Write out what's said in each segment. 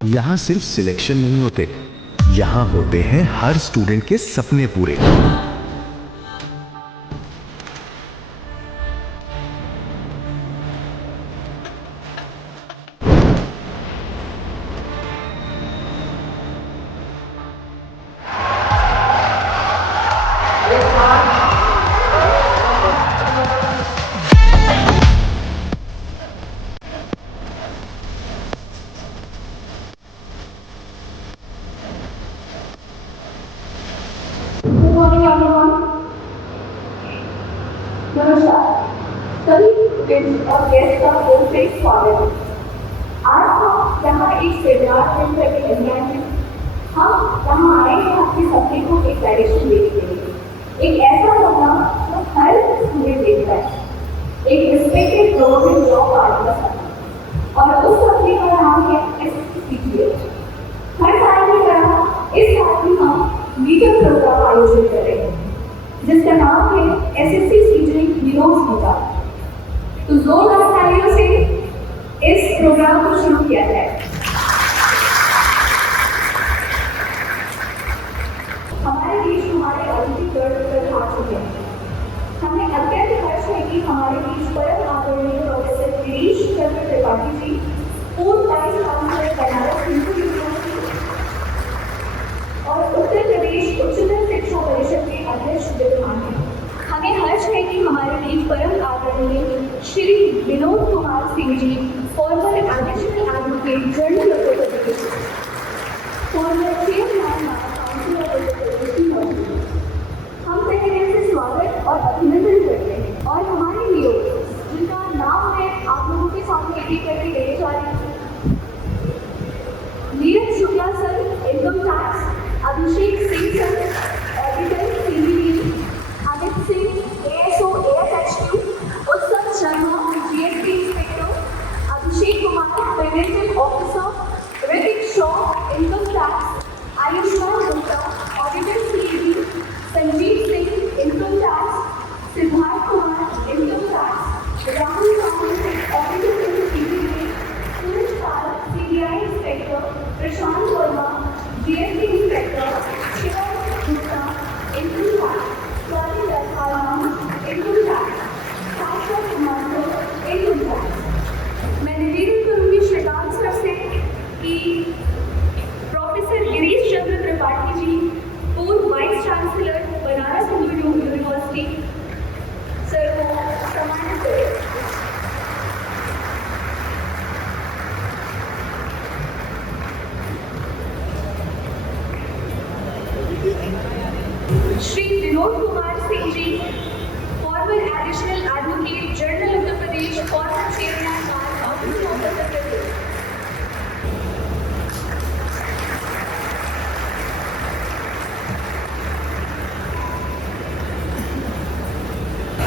यहाँ सिर्फ सिलेक्शन नहीं होते, यहाँ होते हैं हर स्टूडेंट के सपने पूरे। नमस्कार सभी स्टूडेंट्स और गेस्ट का दिल से स्वागत है। आज हम यहाँ एक सेमिनार सेंटर के दरमियान हैं। हम यहाँ आए हैं अपने सपने को एक डायरेक्शन देने के लिए, एक ऐसा सपना जो हर स्टूडेंट देखता है, एक रिस्पेक्टेड गवर्नमेंट जॉब पाने का सपना, और उस सपने का नाम है SSC। हर साल की तरह इस साल भी हम मीटअप प्रोग्राम आयोजित कर रहे हैं जिसका नाम है SSC हीरोज मीटअप। तो जोरदार तालियों से इस प्रोग्राम को शुरू किया जाए। हमारे देश हमारे राजनीतिक दल पर आ चुके हैं। हमें अत्यंत हर्ष है कि हमारे बीच परम आदरणीय प्रोफेसर गिरीश चंद्र त्रिपाठी जी, पूर्व vice chancellor Banaras Hindu university और उत्तर प्रदेश उच्चतर शिक्षा परिषद के अध्यक्ष विद्यमान हैं। हमें हर्ष है कि हमारे बीच परम आदरणीय Shri Vinod Kumar Singh ji, former additional advocate general Uttar Pradesh, former chairman council of Uttar Pradesh की मौजूद हैं। हम तहे दिल से स्वागत और अभिनंदन करते हैं और हमारे हीरो जिनका नाम मैं आप लोगों के सामने एक करके देने जा रही हूँ। Neeraj Shukla sir, income tax, Abhishek Singh sir, auditor CBD, Amit Singh ASO AFHQ, Utsav Sharma GST inspector, Abhishek Kumar preventive officer, Ritik Shaw income tax, Ayushman Gupta auditor CAD, Sanjeev Singh income tax, Siddharth Kumar income tax, Rahul Gandhi auditor CBD, Suraj Pal CBI inspector, Prashant Verma GST inspector, Shiva Gupta income tax, Swati Dattaram income tax, Shashwat Mathur income tax. मैं निवेदन करूंगी Shrikant sir से कि professor Girish Chandra Tripathi ji, पूर्व vice chancellor Banaras Hindu university, sir को सम्मानित करें। Shri Vinod Kumar Singh ji, former additional advocate general Uttar Pradesh, former chairman bar council of Uttar Pradesh.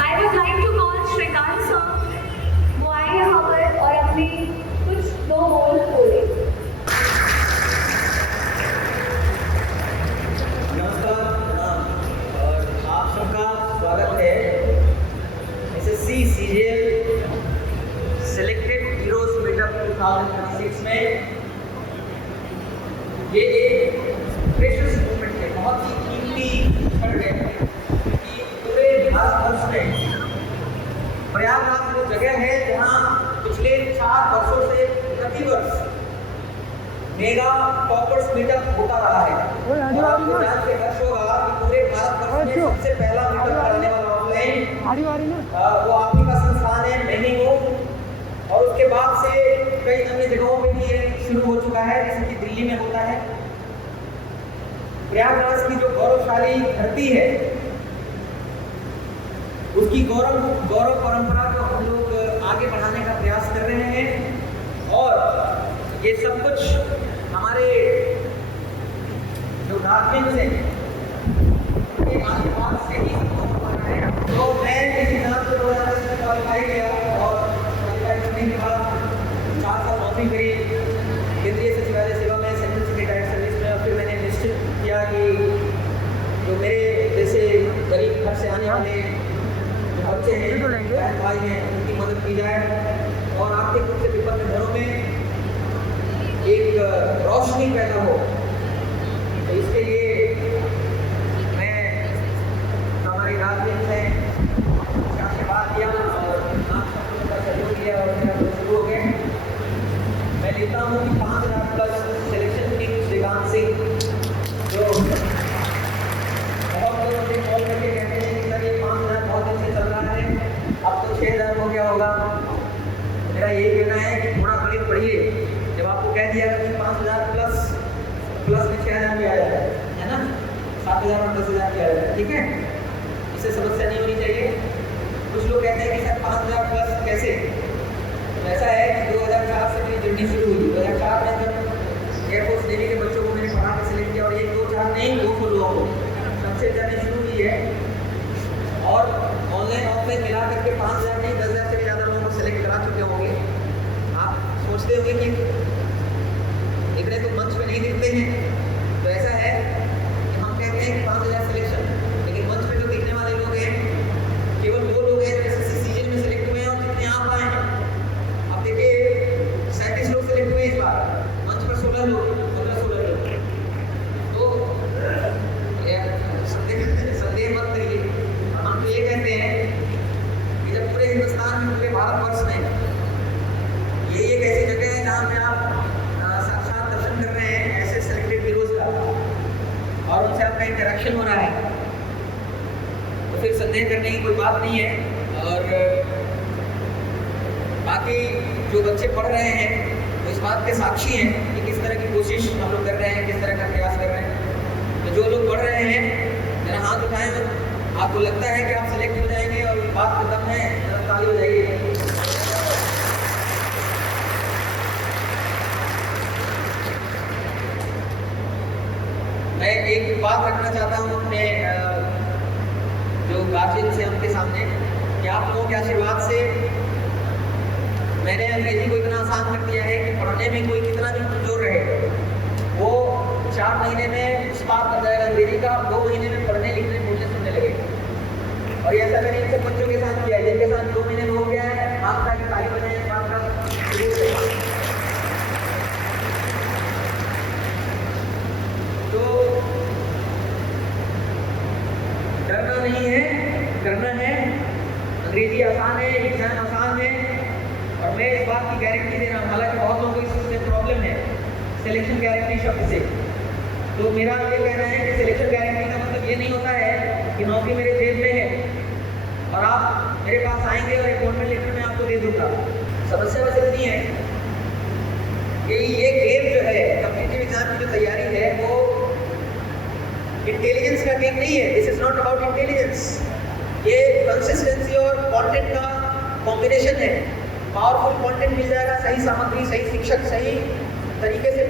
I would like to call Shrikant sir, वो आए यहाँ पर और अपने कुछ दो बोल बोले। स्वागत है SSC CGL selected heroes meetup 2026 में। ये एक प्रेशियस मोमेंट है, बहुत ही कीमती क्षण है कि पूरे भारतवर्ष में प्रयागराज वो जगह है जहाँ पिछले 4 वर्षों से प्रतिवर्ष मेगा कॉपर्स मीटअप होता रहा है। और आपको जान के हर्ष होगा कि पूरे भारतवर्ष में सबसे पहला मीटअप कराने वाला ऑनलाइन वो आप ही का संस्थान है मैनी होम, और उसके बाद से कई अन्य जगहों में भी ये शुरू हो चुका है, जैसे कि दिल्ली में होता है। प्रयागराज की जो गौरवशाली धरती है उसकी गौरव परंपरा को हम लोग आगे बढ़ाने का प्रयास कर रहे हैं, और ये सब कुछ हमारे जो डॉक्यूमेंट्स हैं के आशीर्वाद से ही हो पा रहा है। तो मैं इस सिद्धांत को 2010 में क्वालिफाई किया और क्वालिफाई करने के बाद 4 साल नौकरी करी केंद्रीय सचिवालय सेवा में, सेंट्रल सेक्रेटरी सर्विस में, और फिर मैंने निश्चित किया कि जो मेरे जैसे गरीब घर से आने वाले बच्चे हैं, बहन भाई हैं, उनकी मदद की जाए और आर्थिक रूप से विपन्न घरों में एक रोशनी पैदा हो। तो इसके लिए मैं हमारे राजनीति से आशीर्वाद दिया और आप सबको का सहयोग दिया और मेरा शुरू हो गए। मैं लेता हूँ कि 5,000 plus selection team Shrikant Singh, जो बहुत लोग मुझे कॉल करके कहते हैं कि सर ये 5,000 बहुत अच्छे चल रहा है, अब तो 6,000 हो गया होगा। मेरा यही कहना है कि थोड़ा गणित पढ़िए। जब आपको कह दिया कि 5,000 प्लस में 6,000 भी आ जाता है ना, 7,000 और 10,000 भी आ जाता है, ठीक है, इससे समस्या नहीं होनी चाहिए। कुछ लोग कहते हैं कि सर 5,000 प्लस कैसे? तो ऐसा है कि 2004 से मेरी जर्नी शुरू हुई। 2004 में जब एयरफोर्स नेवी के बच्चों को मैंने पढ़ा के सिलेक्ट किया और एक 2-4 नहीं 200 लोगों को सबसे जर्नी शुरू हुई है। और ऑनलाइन ऑफलाइन मिला करके 5,000 नहीं 10,000 से भी ज़्यादा लोगों को सिलेक्ट करा चुके होंगे। आप सोचते होंगे कि इतने तो मंच पे नहीं दिखते हैं। तो ऐसा है कि हम कहते हैं कि 5,000 सिलेक्शन, लेकिन मंच पे जो दिखने वाले लोग हैं केवल वो लोग हैं जो एसएससी सीजन में सिलेक्ट हुए हैं और जितने आप आए हैं। अब देखिए 37 लोग सिलेक्ट हुए इस बार, मंच पर 16 लोग, 15-16 लोग। तो संदेह मत करिए। हम तो ये कहते हैं कि जब पूरे हिंदुस्तान में, पूरे भारतवर्ष में ये एक ऐसी जगह है जहाँ पे आप साक्षात दर्शन कर रहे हैं ऐसे सेलेक्टेड हीरोज का और उनसे आपका इंटरेक्शन हो रहा है, तो फिर संदेह करने की कोई बात नहीं है। और बाकी जो बच्चे पढ़ रहे हैं वो इस बात के साक्षी हैं कि किस तरह की कोशिश हम लोग कर रहे हैं, किस तरह का प्रयास कर रहे हैं। तो जो लोग पढ़ रहे हैं जरा हाथ उठाएं, आपको लगता है कि आप सिलेक्ट हो जाएंगे और बात खत्म है, जरा ताली हो जाइए। मैं एक बात रखना चाहता हूँ अपने जो गार्जियन से उनके सामने कि आप लोगों के आशीर्वाद से मैंने अंग्रेजी को इतना आसान कर दिया है कि पढ़ने में कोई कितना भी कमजोर रहे वो 4 महीने में उस बात कर जाएगा अंग्रेजी का, 2 महीने में पढ़ने लिखने बोलने सुनने लगेगा। और ऐसा मैंने इनसे बच्चों के साथ किया है जिनके साथ 2 महीने में हो गया है। आप ताकि ताली बजाएं इस बात का। तो डरना नहीं है, करना है। अंग्रेजी आसान है, एग्जाम आसान है और मैं इस बात की गारंटी दे रहा हूँ, हालांकि बहुत लोगों को इससे प्रॉब्लम है सिलेक्शन गारंटी शब्द से। तो मेरा ये कहना है कि सिलेक्शन गारंटी का मतलब ये नहीं होता है कि नौकरी मेरे जेब में है और आप मेरे पास आएंगे और अपॉइंटमेंट लेटर में आपको दे दूंगा। समस्या बस इतनी है कि ये गेम जो है कॉम्पिटिटिव एग्जाम की जो तैयारी है वो इंटेलिजेंस का गेम नहीं है। This is not about intelligence, ये कंसिस्टेंसी और कंटेंट का कॉम्बिनेशन है। पावरफुल कंटेंट मिल जाएगा, सही सामग्री, सही शिक्षक, सही तरीके से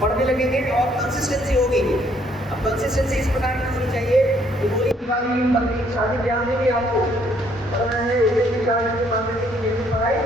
पढ़ने लगेंगे और कंसिस्टेंसी होगी। अब कंसिस्टेंसी इस प्रकार की होनी चाहिए कि पूरी दिवाली शादी ब्याह में भी आपको पढ़ना है, उसे भी शादी मांगने की मेरी पढ़ाई।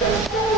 Thank you.